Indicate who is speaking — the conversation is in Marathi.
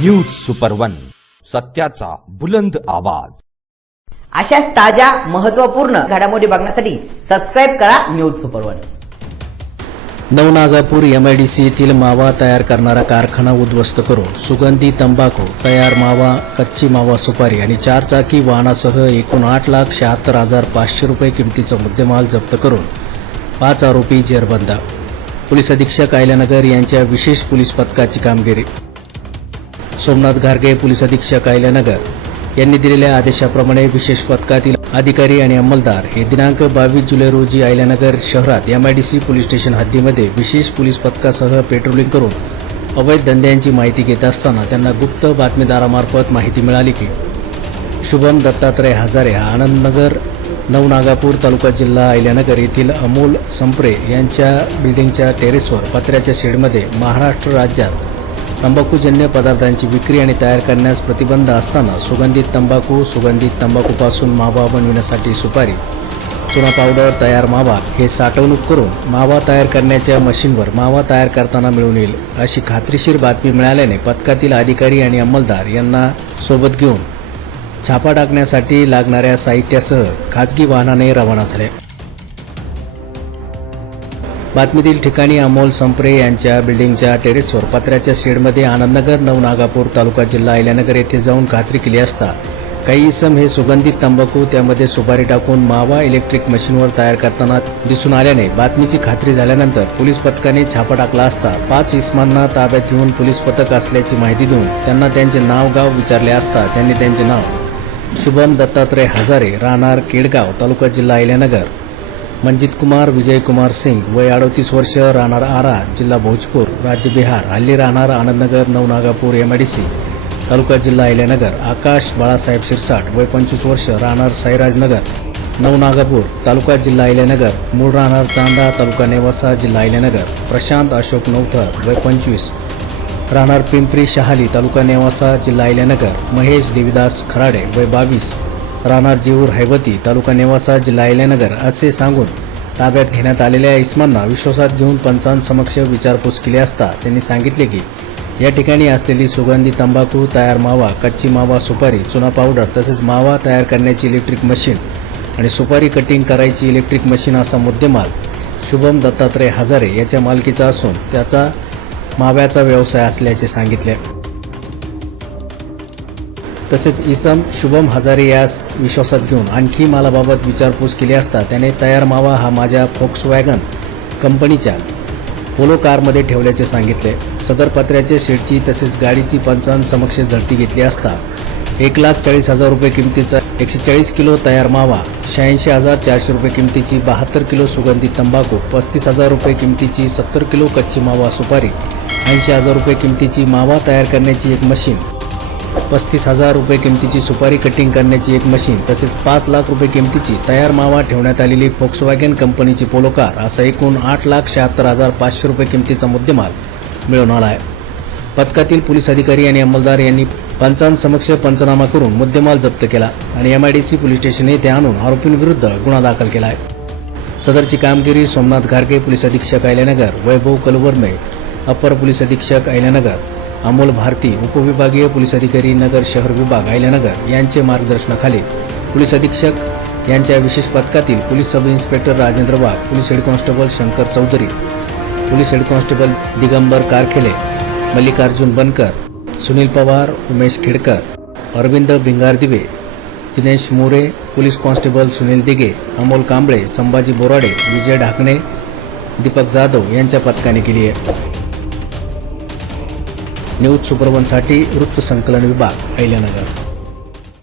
Speaker 1: न्यूज सुपर वन सत्याचा बुलंद आवाज.
Speaker 2: अशाच ताज्या महत्त्वपूर्ण घडामोडी बघण्यासाठी सबस्क्राईब करा news super one
Speaker 3: Navnagapur MIDC येथील मावा तयार करणारा कारखाना उद्ध्वस्त करून सुगंधी तंबाखू तयार मावा कच्ची मावा सुपारी आणि चारचाकी वाहनासह एकूण आठ लाख शहात्तर हजार पाचशे रुपये किमतीचा मुद्देमाल जप्त करून पाच आरोपी जेरबंद. पोलीस अधीक्षक आयल्यानगर यांच्या विशेष पोलीस पथकाची कामगिरी. सोमनाथ घारगे पोलीस अधीक्षक आयल्यानगर यांनी दिलेल्या आदेशाप्रमाणे विशेष पथकातील अधिकारी आणि अंमलदार हे दिनांक बावीस जुलै रोजी आयल्यानगर शहरात एमआयडीसी पोलीस स्टेशन हद्दीमध्ये विशेष पोलीस पथकासह पेट्रोलिंग करून अवैध धंद्यांची माहिती घेत असताना त्यांना गुप्त बातमीदारामार्फत माहिती मिळाली की शुभम दत्तात्रय हजारे हा आनंदनगर नवनागापूर तालुका जिल्हा अहिल्यानगर येथील अमोल संप्रे यांच्या बिल्डिंगच्या टेरेसवर पत्र्याच्या शेडमध्ये महाराष्ट्र राज्यात तंबाखूजन्य पदार्थांची विक्री आणि तयार करण्यास प्रतिबंध असताना सुगंधित तंबाखू सुगंधित तंबाखूपासून मावा बनविण्यासाठी सुपारी चुना पावडर तयार मावा हे साठवणूक करून मावा तयार करण्याच्या मशीनवर मावा तयार करताना मिळून येईल अशी खात्रीशीर बातमी मिळाल्याने पथकातील अधिकारी आणि अंमलदार यांना सोबत घेऊन छापा टाकण्यासाठी लागणाऱ्या साहित्यासह खाजगी वाहनाने रवाना झाले. बातमीतील ठिकाणी अमोल संप्रे यांच्या बिल्डिंगच्या टेरेसवर पत्र्याच्या शेडमध्ये आनंदनगर नवनागापूर तालुका जिल्हा अहिल्यानगर येथे जाऊन खात्री केली असता काही इसम हे सुगंधित तंबाखू त्यामध्ये सुपारी टाकून मावा इलेक्ट्रिक मशीनवर तयार करताना दिसून आल्याने बातमीची खात्री झाल्यानंतर पोलीस पथकाने छापा टाकला असता पाच इसमांना ताब्यात घेऊन पोलीस पथक असल्याची माहिती देऊन त्यांना त्यांचे नाव गाव विचारले असता त्यांनी त्यांचे नाव शुभम दत्तात्रय हजारे राहणार केडगाव तालुका जिल्हा अहिल्यानगर. मंजित कुमार विजय कुमार सिंग वय अडतीस वर्ष राहणार आरा जिल्हा भोजपूर राज्य बिहार. हल्ली राहणार आनंदनगर नवनागापूर एमआयडीसी तालुका जिल्हा अहिल्यानगर आकाश बाळासाहेब शिरसाट वय पंचवीस वर्ष राहणार साईराजनगर नवनागापूर. तालुका जिल्हा अहिल्यानगर मूळ राहणार चांदा तालुका नेवासा जिल्हा अहिल्यानगर. प्रशांत अशोक नवथर वय पंचवीस. राहणार पिंपरी शहाली तालुका नेवासा जिल्हा अहिल्यानगर. महेश देविदास खराडे वय बावीस. राहणार जीवूर हैवती तालुका नेवासा जिल्हा अहिल्यानगर असे सांगून ताब्यात घेण्यात आलेल्या इस्मांना विश्वासात घेऊन पंचांसमक्ष विचारपूस केली असता त्यांनी सांगितले की या ठिकाणी असलेली सुगंधी तंबाखू तयार मावा कच्ची मावा सुपारी चुना पावडर तसेच मावा तयार करण्याची इलेक्ट्रिक मशीन आणि सुपारी कटिंग करायची इलेक्ट्रिक मशीन असा मुद्देमाल शुभम दत्तात्रय हजारे याच्या मालकीचा असून त्याचा माव्याचा व्यवसाय असल्याचे सांगितले. तसेच इसम शुभम हजारे यास विश्वासात घेऊन आणखी मालाबाबत विचारपूस केली असता त्याने तयार मावा हा माझ्या फोक्स वॅगन कंपनीच्या पोलो कारमध्ये ठेवल्याचे सांगितले. सदर पत्र्याचे शेडची तसेच गाडीची पंचांसमक्ष झडती घेतली असता एक लाख चाळीस हजार रुपये किमतीचा एकशे चाळीस किलो तयार मावा शहाऐंशी हजार चारशे रुपये किमतीची बहात्तर किलो सुगंधित तंबाखू पस्तीस हजार रुपये किमतीची सत्तर किलो कच्ची मावा सुपारी ऐंशी हजार रुपये किमतीची मावा तयार करण्याची एक मशीन पस्तीस हजार रुपये किमतीची सुपारी कटिंग करण्याची एक मशीन तसेच पाच लाख रुपये किमतीची तयार मावा ठेवण्यात आलेली फोक्सवॅगन कंपनीची पोलो कार असा एकूण आठ लाख शहात्तर हजार पाचशे रुपये किमतीचा मुद्देमाल मिळून आला आहे. पथकातील पोलीस अधिकारी आणि अंमलदार यांनी पंचांसमक्ष पंचनामा करून मुद्देमाल जप्त केला आणि एमआयडीसी पोलीस स्टेशन येथे आणून आरोपींविरुद्ध गुन्हा दाखल केला आहे. सदरची कामगिरी सोमनाथ घारगे पोलीस अधीक्षक अहिल्यानगर वैभव कलवर्मे अपर पोलीस अधीक्षक अहिल्यानगर अमोल भारती उपविभागीय पोलीस अधिकारी नगर शहर विभाग आयल्यानगर यांचे मार्गदर्शनाखाली पोलीस अधीक्षक यांच्या विशेष पथकातील police sub inspector Rajendra Wagh police head constable Shankar Chaudhari police head constable Digambar Karkhele Mallikarjun Bankar Sunil Pawar Umesh Khedkar Arvind Bhingardive Dinesh More police constable Sunil Dige Amol Kamble Sambhaji Borade Vijay Dhakane Deepak Jadhav यांच्या पथकाने केली आहे. न्यूज सुपरवनसाठी वृत्त संकलन विभाग अहिल्यानगर.